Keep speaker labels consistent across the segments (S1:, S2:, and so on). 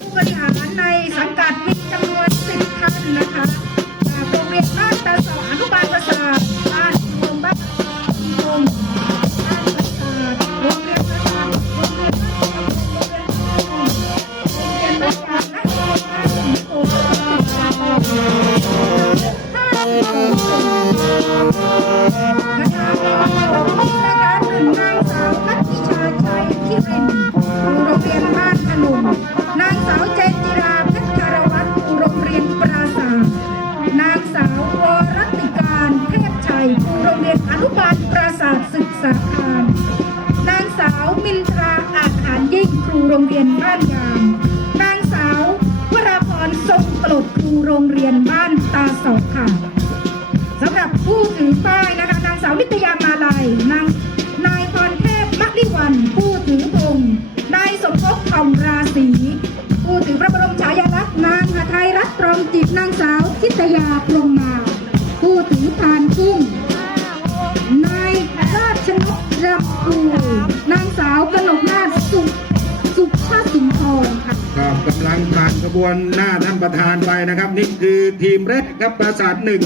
S1: ผู้บริหารในสังกัดมีจำนวนสิบท่านนะคะจากโรงเรียนบ้านตาสอนุบาลประสาทบ้านรวมบ้านรวมบ้านประสาทโรงเรียนประสาทโรงเรียนบ้านโรงเรียนประสาทและโรงเรียนบ้านโป่งห้าหมู่นะคะนะคะ โรงเรียนอนุบาลปราสาทศึกษาคารนางสาวมินตราอาหารยิ่งครูโรงเรียนบ้านยางนางสาววราพรทรงกลดครูโรงเรียนบ้านตาเสาค่ะสำหรับผู้ถือป้ายนะคะ นางสาวนิตยามาลัยนางนายพรเทพมะลิวัน ผู้ถือธงนายสมภพทองราศีผู้ถือพระบรมฉายาลักษณ์นางหทัยรัตน์ตรองจิตนางสาวทิตยาพรหมมา ผู้ถือพานกุ้ง กำ
S2: ลังผ่านขบวนหน้าท่านประธานไปนะครับ นี่คือทีมแรกครับปราสาทหนึ่ง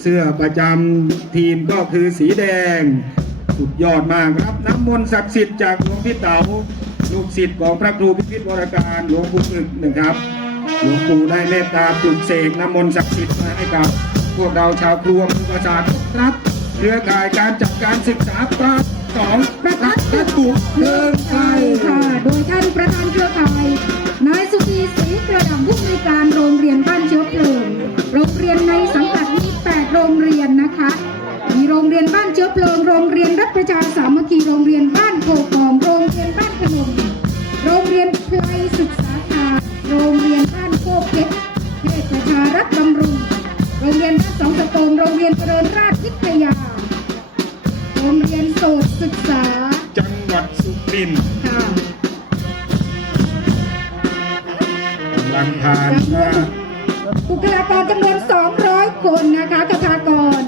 S2: เสื้อประจำทีมก็คือสีแดง สุดยอดมากครับน้ำมนต์ศักดิ์สิทธิ์จากหลวงพี่เต๋าลูกศิษย์ของพระครูพิพิธวรการหลวงปู่อึกนะครับหลวงปู่ได้เมตตาปลุกเสกน้ำมนต์ศักดิ์สิทธิ์มาให้กับ พวกเราชาวครัวมือประสาทครับเครือข่ายการจัดการศึกษาปราศสองประทัดประตุเพลิงไฟ
S1: ค่ะ โดยท่านประธานเครือข่ายนาย โรงเรียนในสังกัดมี8โรงเรียนนะคะ มีโรงเรียนบ้านเชื้อเพลิง โรงเรียนรัฐประชาสามัคคี โรงเรียนบ้านโพกองโรงเรียนบ้านขนมโรงเรียนไพลศึกษาคารโรงเรียนบ้านโคกเพชรเทพประชารัฐบำรุง โรงเรียนบ้านสองตะโกงโรงเรียนเจริญราชวิทยา โรงเรียนโสตศึกษา
S2: จังหวัดสุรินทร์
S1: ค่ะ
S2: กำลังผ่านมา
S1: บุคลากรจำนวน 200 คนนะคะคทากร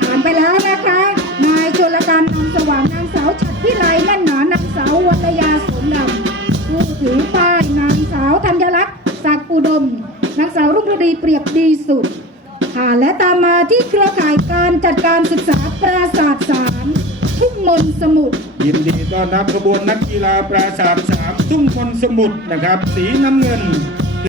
S1: ผ่านไปแล้วนะคะ นายจุลการนำสว่างนางสาวฉัดพิไลแน่นหนานางสาววรรยาสมดำผู้ถือป้ายนางสาวธัญลักษณ์ศักดิ์อุดมนางสาวรุ่งฤดีเปรียบดีสุดค่ะและตามมาที่เครือข่ายการจัดการศึกษาปราศาสตร์สามทุ่งมนสมุทร
S2: ยินดีต้อนรับขบวนนักกีฬาปราศาสตร์สามทุ่งมนสมุทรนะครับ สีน้ำเงิน